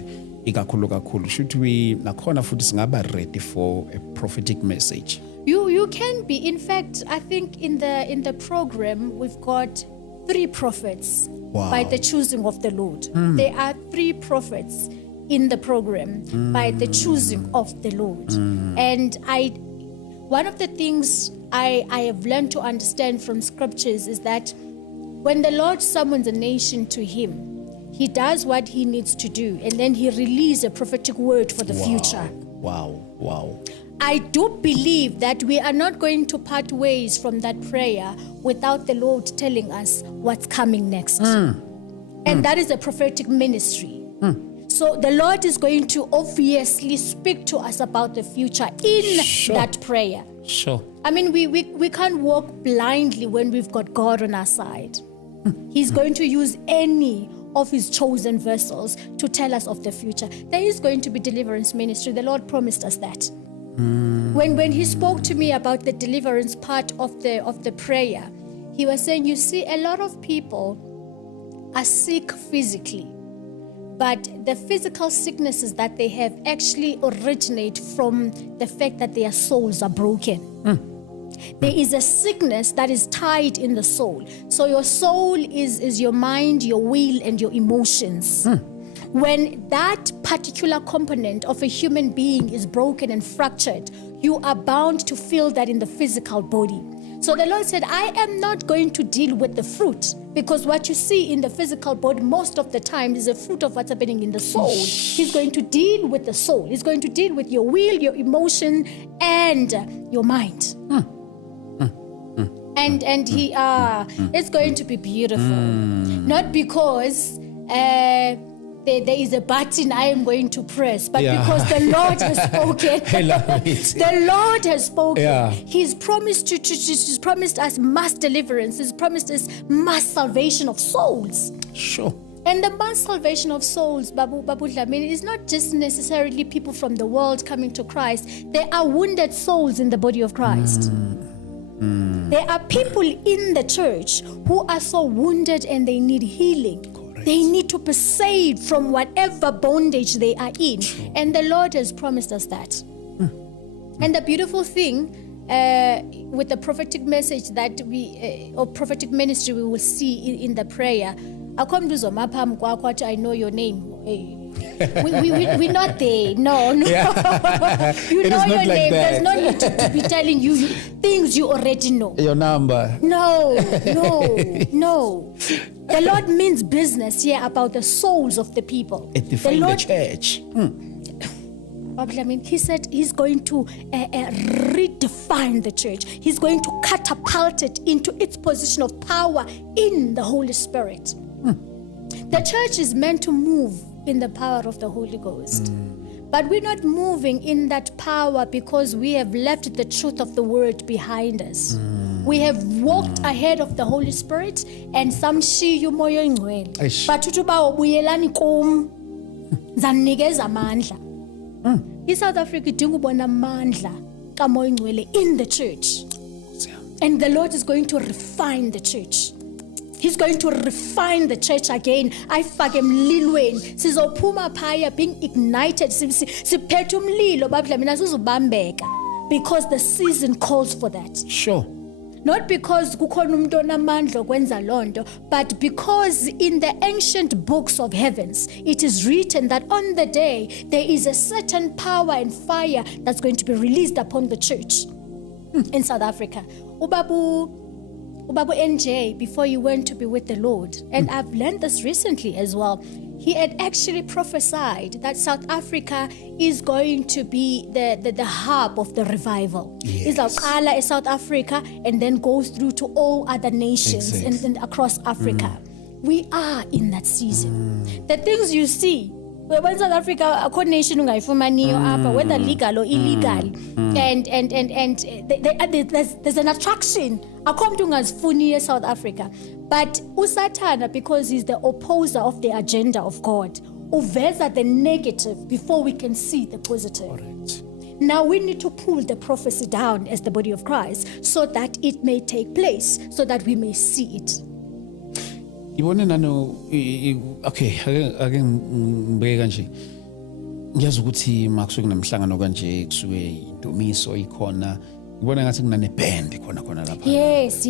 Ikakhulu should we nakhona futhi singaba ready for a prophetic message? You can be. In fact, I think in the program we've got 3 prophets by the choosing of the Lord. There are 3 prophets in the program by the choosing of the Lord. And one of the things I have learned to understand from scriptures is that when the Lord summons a nation to him, he does what he needs to do, and then he releases a prophetic word for the future. Wow. I do believe that we are not going to part ways from that prayer without the Lord telling us what's coming next. And that is a prophetic ministry. So the Lord is going to obviously speak to us about the future in that prayer. Sure. I mean, we can't walk blindly when we've got God on our side. He's going to use any of his chosen vessels to tell us of the future. There is going to be deliverance ministry. The Lord promised us that. When he spoke to me about the deliverance part of the prayer, he was saying, you see, a lot of people are sick physically, but the physical sicknesses that they have actually originate from the fact that their souls are broken. There is a sickness that is tied in the soul. So your soul is your mind, your will, and your emotions. When that particular component of a human being is broken and fractured, you are bound to feel that in the physical body. So the Lord said, I am not going to deal with the fruit, because what you see in the physical body most of the time is a fruit of what's happening in the soul. He's going to deal with the soul. He's going to deal with your will, your emotion, and your mind. And he it's going to be beautiful. Not because there is a button I am going to press, but because the Lord has spoken. I love it. The Lord has spoken. Yeah. He's promised he's promised us mass deliverance. He's promised us mass salvation of souls. Sure. And the mass salvation of souls, Babu Dlamini, is not just necessarily people from the world coming to Christ. There are wounded souls in the body of Christ. There are people in the church who are so wounded and they need healing. Correct. They need to be saved from whatever bondage they are in. True. And the Lord has promised us that. And the beautiful thing with the prophetic message that or prophetic ministry we will see in the prayer, I know your name. We're not there. No. Yeah. You know your like name. that. There's no need to be telling you things you already know. Your number. No. The Lord means business here about the souls of the people. It defines the church. I mean, he said he's going to redefine the church. He's going to catapult it into its position of power in the Holy Spirit. The church is meant to move in the power of the Holy Ghost. But we're not moving in that power because we have left the truth of the word behind us. We have walked ahead of the Holy Spirit and some shiyu moyo ingcwele. But utuba ubuyelani kum zanikeza amandla. ISouth Africa idinga ubona amandla kamoya ingcwele in the church. And the Lord is going to refine the church. He's going to refine the church again. Ayifake emlilweni. Sizophuma phaya being ignited. Siphethe umlilo babla mina sizobambeka because the season calls for that. Sure. Not because kukhona umuntu onamandla okwenza lonto, but because in the ancient books of heavens it is written that on the day there is a certain power and fire that's going to be released upon the church in South Africa. Ubabu NJ, before he went to be with the Lord, and I've learned this recently as well, he had actually prophesied that South Africa is going to be the hub of the revival. It's like South Africa and then goes through to all other nations and across Africa. We are in that season. The things you see, when South Africa a nation ungayifumaniyo apha, whether legal or illegal, and there's an attraction. Akho umuntu ungazifuni eSouth Africa, but uSathana, because he's the opposer of the agenda of God, uveza the negative before we can see the positive. Correct. Now we need to pull the prophecy down as the body of Christ so that it may take place, so that we may see it. Ngibone nano okay ake ngibeke kanje. Ngiyazi ukuthi makusuke kunemhlangano kanje kusuke indumiso ikhona. Ngibona ngathi kunane band khona lapha. Yes.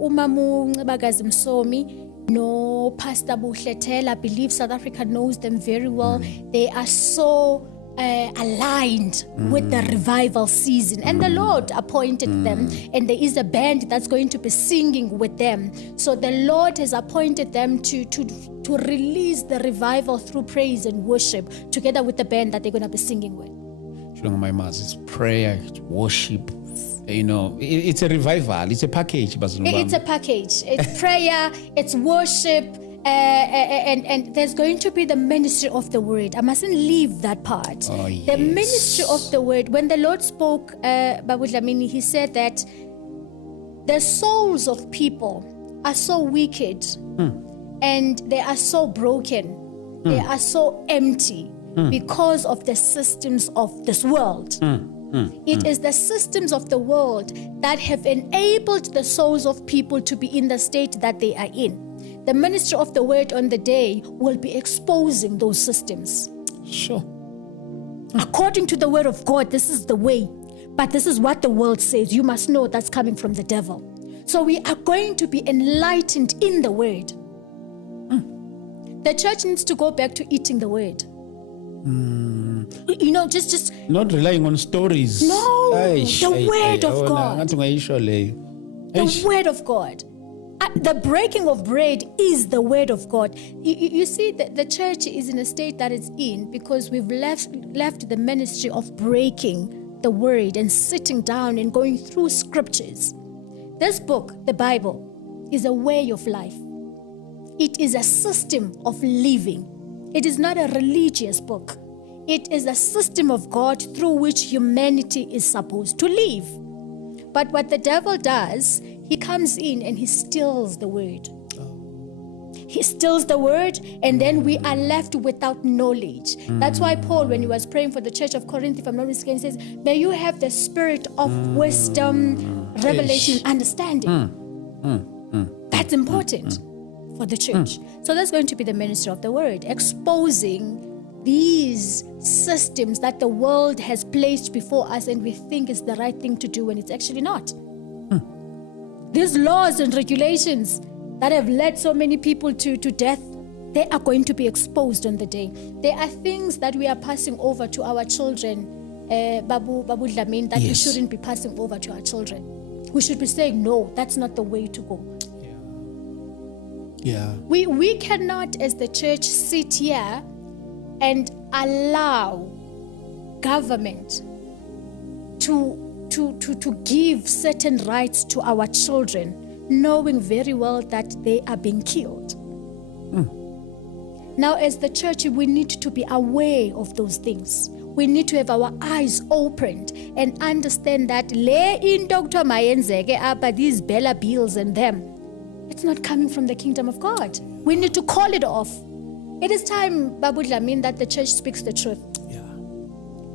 Umamu Ncebakazi Msomi no Pastor Buhletela, I believe South Africa knows them very well. They are so aligned with the revival season, and the Lord appointed them, and there is a band that's going to be singing with them. So the Lord has appointed them to release the revival through praise and worship together with the band that they're going to be singing with. It's prayer, it's worship. It's a revival. It's a package. It's a package. It's prayer, it's worship, and there's going to be the ministry of the word. I mustn't leave that part. Oh, yes. The ministry of the word. When the Lord spoke, Babu Dlamini, he said that the souls of people are so wicked and they are so broken. They are so empty because of the systems of this world. It is the systems of the world that have enabled the souls of people to be in the state that they are in. The ministry of the word on the day will be exposing those systems. Sure. According to the word of God, this is the way. But this is what the world says. You must know that's coming from the devil. So we are going to be enlightened in the word. The church needs to go back to eating the word. Just not relying on stories. No, the word of God. The word of God. The breaking of bread is the word of God. You see, the church is in a state that it's in because we've left the ministry of breaking the word and sitting down and going through scriptures. This book, the Bible, is a way of life. It is a system of living. It is not a religious book. It is a system of God through which humanity is supposed to live. But what the devil does, he comes in and he steals the word. He steals the word, and then we are left without knowledge. That's why Paul, when he was praying for the church of Corinth, if I'm not mistaken, says, may you have the spirit of wisdom, revelation, and understanding. That's important for the church. So that's going to be the ministry of the word, exposing these systems that the world has placed before us and we think is the right thing to do when it's actually not. These laws and regulations that have led so many people to death, they are going to be exposed on the day. There are things that we are passing over to our children, Babu Dlamini, that we shouldn't be passing over to our children. We should be saying, no, that's not the way to go. Yeah. We cannot, as the church, sit here and allow government to give certain rights to our children, knowing very well that they are being killed. Now, as the church, we need to be aware of those things. We need to have our eyes opened and understand that these Bella bills and them, it's not coming from the kingdom of God. We need to call it off. It is time, Babu Dlamini, that the church speaks the truth. Yeah.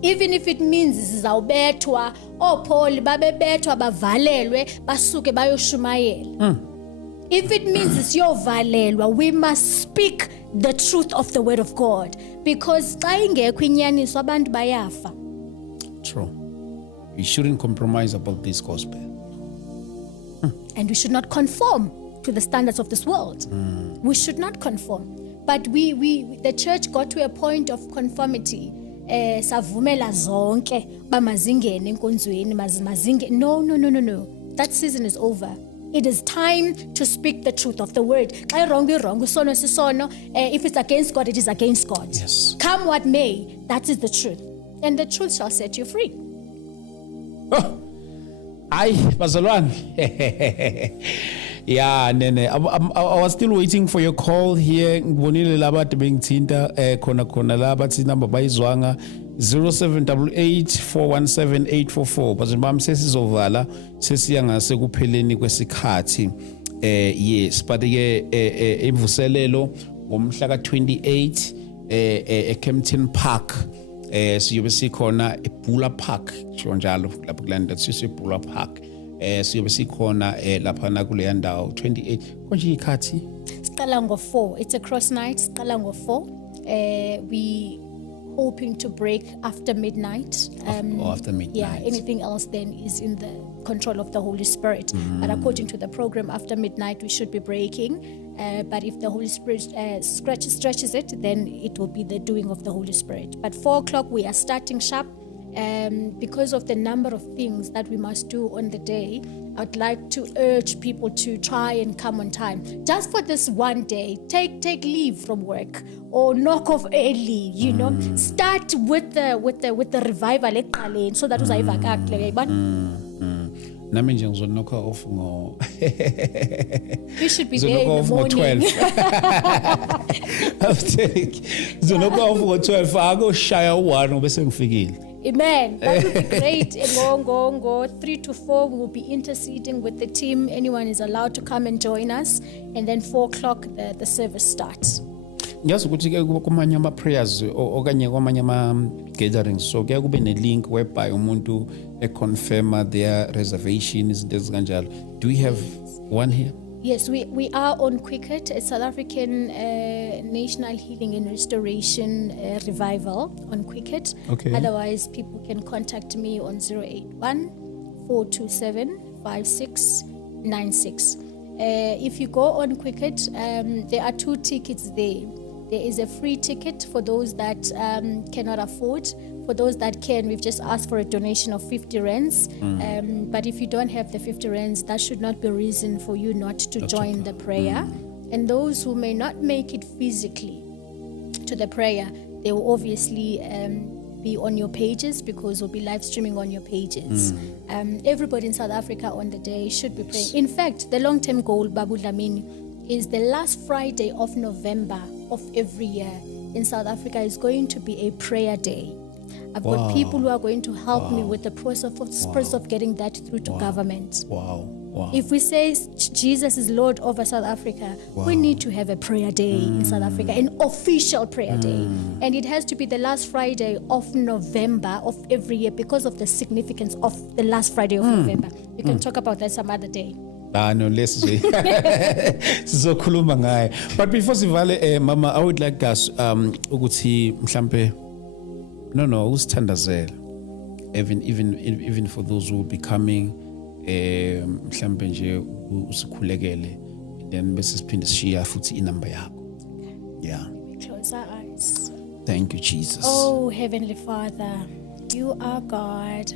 Even if it means sizawubethwa, Paul babebethwa bavalelwe basuke bayoshumayela. If it means siyovalelwa, we must speak the truth of the word of God, because xa ingekho inyaniso abantu bayafa. True. We shouldn't compromise about this gospel. And we should not conform to the standards of this world. We should not conform. But the church got to a point of conformity. Savumela zonke bamazingene enkonzweni mazingene. No. That season is over. It is time to speak the truth of the word. Wrong, isono sisono. If it's against God, it is against God. Yes. Come what may, that is the truth. And the truth shall set you free. Bazalwane. Yeah, Nene. I was still waiting for your call here. Ngibonile laba bengithinta khona laba thi number bayizwanga 0788417844. But bam sesizovala sesiya ngase kupheleni kwesikhathi. Yes, but ke IMvuselelo ngomhla ka28 eKempton Park. Siyobe sikhona eBula Park njalo lapho kulanda sisebula Park. Siyobe sikhona lapha na kule ndawo 28 konje ikhathi siqala ngo4. It's a cross night. Siqala ngo4. We hoping to break after midnight. After midnight. Yeah, anything else then is in the control of the Holy Spirit. But according to the program, after midnight we should be breaking. But if the Holy Spirit stretches it, then it will be the doing of the Holy Spirit. But 4 o'clock we are starting sharp. Because of the number of things that we must do on the day, I'd like to urge people to try and come on time. Just for this one day, take leave from work or knock off early. You know, start with the revival eqaleni so that uzayiva kahle yayibona. Nami nje ngizonokha off ngo You should be there in the morning. 12. Ngizonokha off ngo12 akoshaya u1 bese ngifikile. Amen. That would be great. Go 3 to 4. We will be interceding with the team. Anyone is allowed to come and join us. And then 4 o'clock, the service starts. Ngiyazi ukuthi ke kumanye ama prayers okanye kwamanye ama gatherings so kuya kube ne link whereby umuntu confirm their reservations izinto ezikanjalo. Do we have one here? Yes, we are on Quicket, a South African National Healing and Restoration Revival on Quicket. Okay. Otherwise, people can contact me on 081-427-5696. If you go on Quicket, there are 2 tickets there. There is a free ticket for those that cannot afford. For those that can, we've just asked for a donation of 50 rands. But if you don't have the 50 rands, that should not be a reason for you not to join the prayer. And those who may not make it physically to the prayer, they will obviously be on your pages because we'll be live streaming on your pages. Everybody in South Africa on the day should be praying. In fact, the long-term goal, Babu Dlamini, is the last Friday of November of every year in South Africa is going to be a prayer day. I've got people who are going to help me with the process of getting that through to government. If we say Jesus is Lord over South Africa, we need to have a prayer day in South Africa, an official prayer day. And it has to be the last Friday of November of every year because of the significance of the last Friday of November. We can talk about that some other day. No, let's say. Sizokhuluma ngayo. But before sivale mama, I would like us ukuthi mhlambe usithandazela even for those who will be coming mhlambe nje usikhulekele then bese siphinde sishiya futhi inamba yakho. Yeah. We close our eyes. Thank you, Jesus. Oh, Heavenly Father, you are God.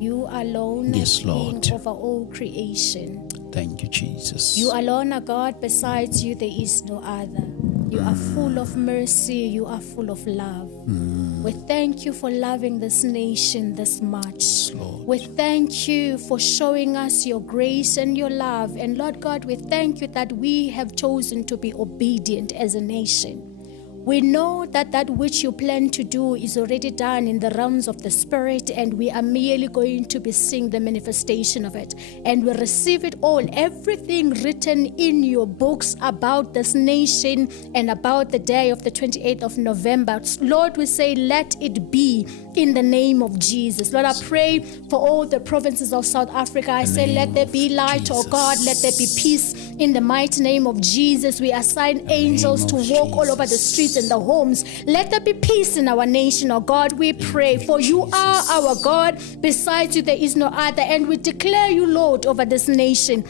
You alone Yes, are Lord. King over all creation. Thank you, Jesus. You alone are God. Besides you, there is no other. You are full of mercy. You are full of love. We thank you for loving this nation this much. Lord. We thank you for showing us your grace and your love. And Lord God, we thank you that we have chosen to be obedient as a nation. We know that that which you plan to do is already done in the realms of the Spirit, and we are merely going to be seeing the manifestation of it. And we receive it all, everything written in your books about this nation and about the day of the 28th of November. Lord, we say, let it be in the name of Jesus. Lord, I pray for all the provinces of South Africa. I say, let there be light, oh God, let there be peace in the mighty name of Jesus. We assign angels to walk all over the streets and the homes. Let there be peace in our nation, oh God. We pray, for you are our God. Besides you, there is no other. And we declare you, Lord, over this nation.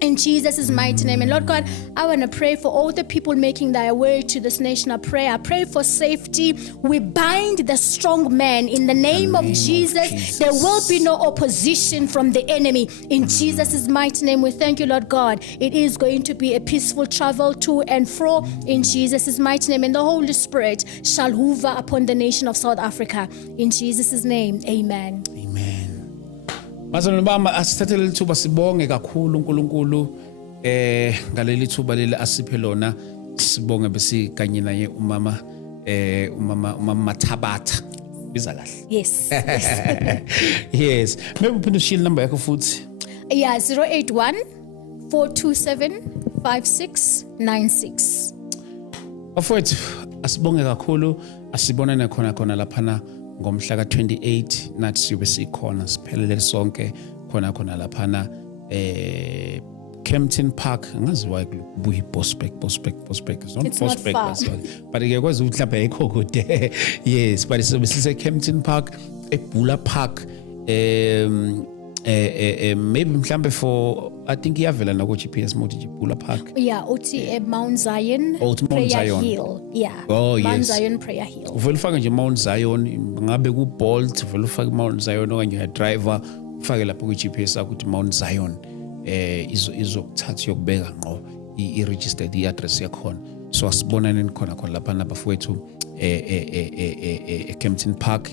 In Jesus' mighty name. And Lord God, I want to pray for all the people making their way to this national prayer. I pray for safety. We bind the strong man in the name of Jesus. There will be no opposition from the enemy. In Jesus' mighty name, we thank you, Lord God. It is going to be a peaceful travel to and fro in Jesus' mighty name. And the Holy Spirit shall hover upon the nation of South Africa. In Jesus' name, amen. Amen. Bazalwane bami asithathele lithuba sibonge kakhulu uNkulunkulu ngaleli thuba leli asiphe lona sibonge bese kanye naye umama Mathabatha biza kahle. Yes. Yes, maybe uphinde ushile number yakho futhi. Yeah, 081-427-5696. Bafowethu asibonge kakhulu, asibonane khona laphana ngomhla ka28 nathi sibe sikhona siphelele sonke khona laphana Kempton Park, ngazi why kubuyi Bospec. It's not Bospec, but ke kwazi uhlapha ekho kude. Yes, but so sise Kempton Park, eBula Park, maybe mhlambe for I think iyavela na ku GPS mode eBula Park. Yeah, uthi Mount Zion. Mount Prayer Zion Hill. Yeah. Oh, Mount yes. Zion Prayer Hill. Uvela ufake nje Mount Zion, ngabe ku Bolt, uvela ufake Mount Zion okanye ya driver ufake lapho ku GPS ukuthi Mount Zion. Izokuthatha yokubeka ngqo i-registered i-address yakhona. So asibonane khona lapha nabafowethu Kempton Park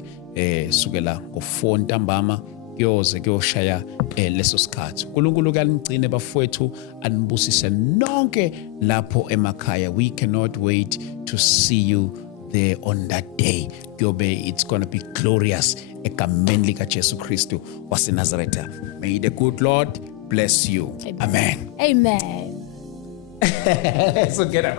sukela ngo4 ntambama kuyoshaya leso skhath. uNkulunkulu kanigcine bafowethu anibusise nonke lapho emakhaya. We cannot wait to see you there on that day. It's going to be glorious egameni lika Jesu Kristu waseNazaretha. May the good Lord bless you. Amen. Amen. So get up.